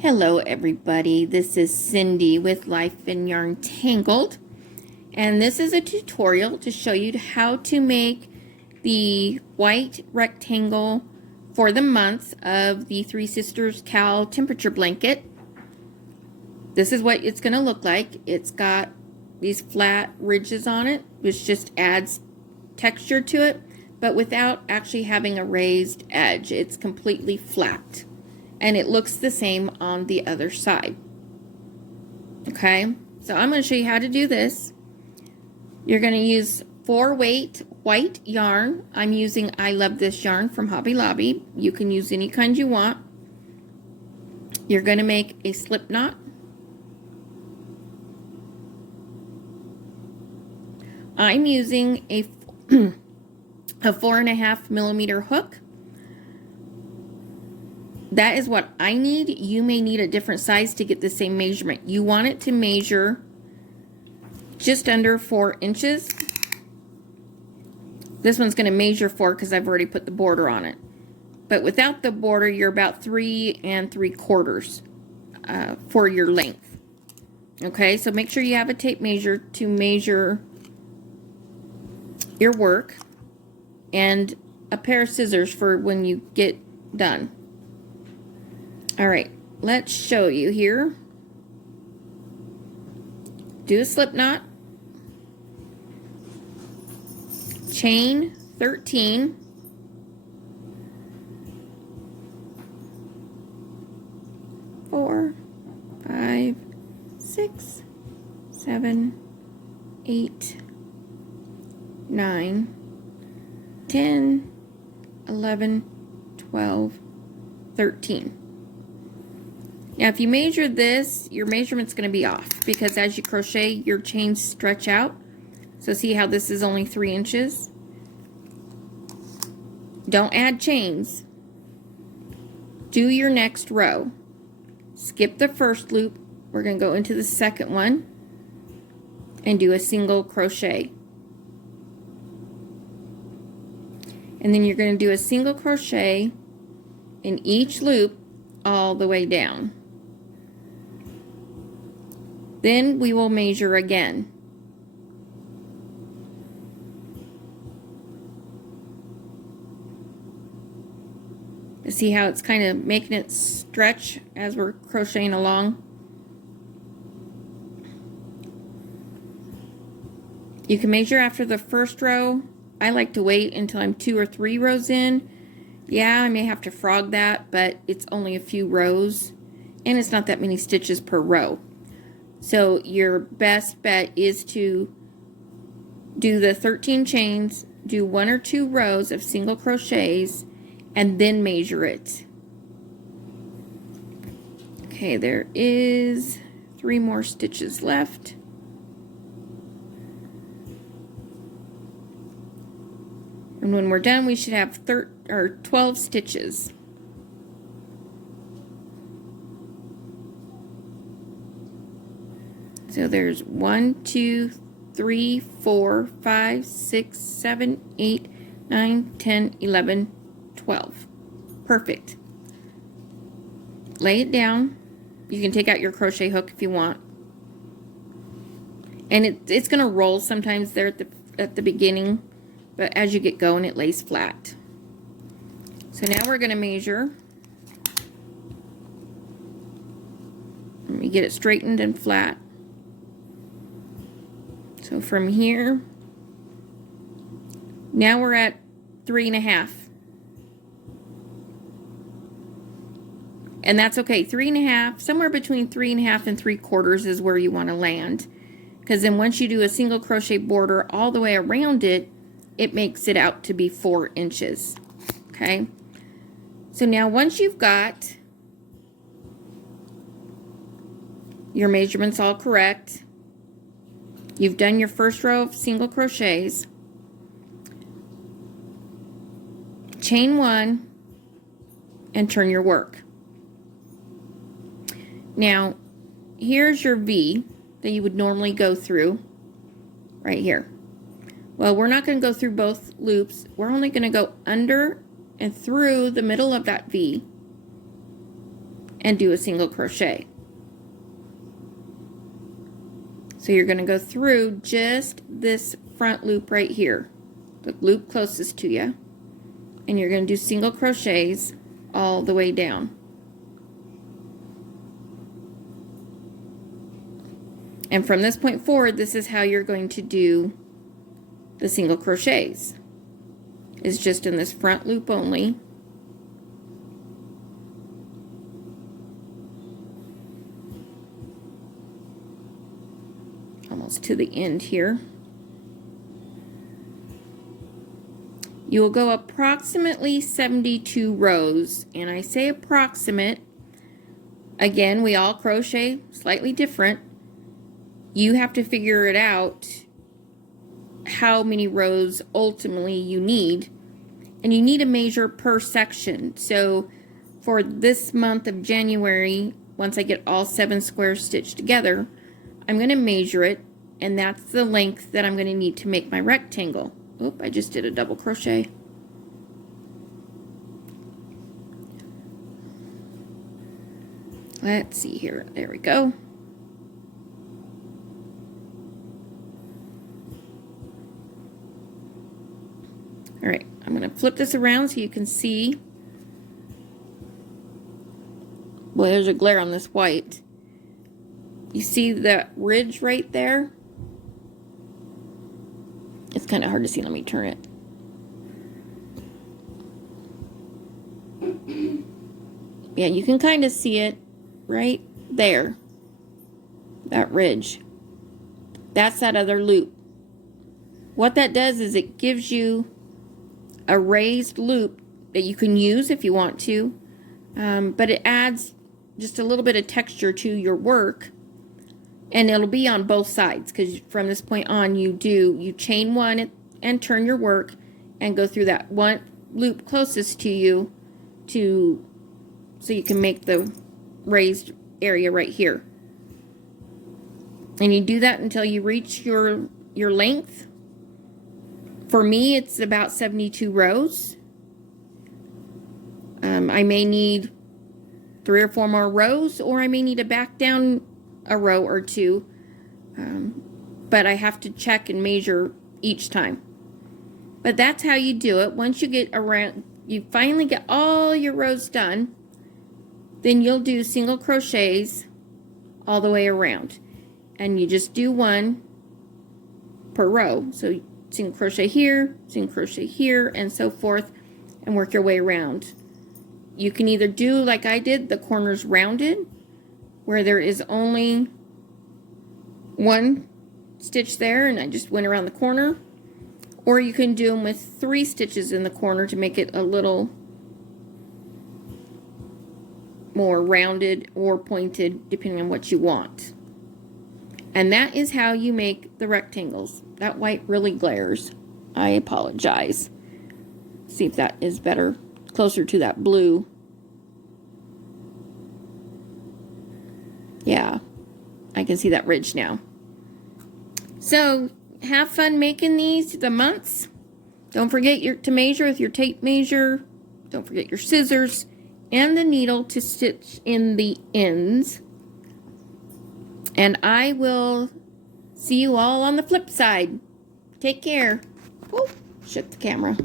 Hello everybody, this is Cindy with Life in Yarn Tangled, and this is a tutorial to show you how to make the white rectangle for the month of the Three Sisters Cal temperature blanket. This is what it's going to look like. It's got these flat ridges on it, which just adds texture to it, but without actually having a raised edge. It's completely flat. And it looks the same on the other side. Okay, so I'm going to show you how to do this. You're going to use 4-weight white yarn. I'm using I Love This yarn from Hobby Lobby. You can use any kind you want. You're going to make a slip knot. I'm using a 4.5 millimeter hook. That is what I need. You may need a different size to get the same measurement. You want it to measure just under 4 inches. This one's going to measure 4 because I've already put the border on it. But without the border, you're about 3 3/4 for your length. Okay, so make sure you have a tape measure to measure your work and a pair of scissors for when you get done. All right, let's show you here. Do a slip knot, chain 13, four, 5, 6, 7, 8, 9, 10, 11, 12, 13. Now, if you measure this, your measurement's going to be off because as you crochet, your chains stretch out. So see how this is only 3 inches? Don't add chains. Do your next row. Skip the first loop. We're going to go into the second one and do a single crochet. And then you're going to do a single crochet in each loop all the way down. Then we will measure again. See how it's kind of making it stretch as we're crocheting along? You can measure after the first row. I like to wait until I'm 2 or 3 rows in. Yeah, I may have to frog that, but it's only a few rows and it's not that many stitches per row. So your best bet is to do the 13 chains, do 1 or 2 rows of single crochets, and then measure it. Okay, there is 3 more stitches left. And when we're done, we should have 12 stitches. So there's 1, 2, 3, 4, 5, 6, 7, 8, 9, 10, 11, 12. Perfect. Lay it down. You can take out your crochet hook if you want. And it's going to roll sometimes there at the beginning, but as you get going, it lays flat. So now we're going to measure. Let me get it straightened and flat. So from here, now we're at 3.5. And that's okay, 3.5, somewhere between 3.5 and 3/4 is where you want to land. Because then once you do a single crochet border all the way around it, it makes it out to be 4 inches. Okay? So now once you've got your measurements all correct, you've done your first row of single crochets, chain 1 and turn your work. Now, here's your V that you would normally go through right here. Well, we're not going to go through both loops. We're only going to go under and through the middle of that V and do a single crochet. So you're going to go through just this front loop right here, the loop closest to you, and you're going to do single crochets all the way down. And from this point forward, this is how you're going to do the single crochets. It's just in this front loop only. Almost to the end here. You will go approximately 72 rows, and I say approximate. Again, we all crochet slightly different. You have to figure it out how many rows ultimately you need, and you need a measure per section. So for this month of January, once I get all 7 squares stitched together, I'm going to measure it, and that's the length that I'm going to need to make my rectangle. Oop, I just did a double crochet. Let's see here. There we go. All right, I'm going to flip this around so you can see. Boy, there's a glare on this white. You see that ridge right there? It's kind of hard to see. Let me turn it. Yeah, you can kind of see it right there. That ridge. That's that other loop. What that does is it gives you a raised loop that you can use if you want to, but it adds just a little bit of texture to your work, and it'll be on both sides, because from this point on you chain one and turn your work and go through that one loop closest to you so you can make the raised area right here, and you do that until you reach your length. For me, it's about 72 rows. I may need 3 or 4 more rows, or I may need to back down a row or 2, but I have to check and measure each time. But that's how you do it. Once you get around, you finally get all your rows done, then you'll do single crochets all the way around, and you just do 1 per row. So single crochet here, and so forth, and work your way around. You can either do like I did, the corners rounded, where there is only 1 stitch there and I just went around the corner, or you can do them with 3 stitches in the corner to make it a little more rounded or pointed, depending on what you want. And that is how you make the rectangles. That white really glares. I apologize. See if that is better, closer to that blue. Yeah, I can see that ridge now. So have fun making these, the months. Don't forget to measure with your tape measure. Don't forget your scissors and the needle to stitch in the ends. And I will see you all on the flip side. Take care. Oh, shook the camera.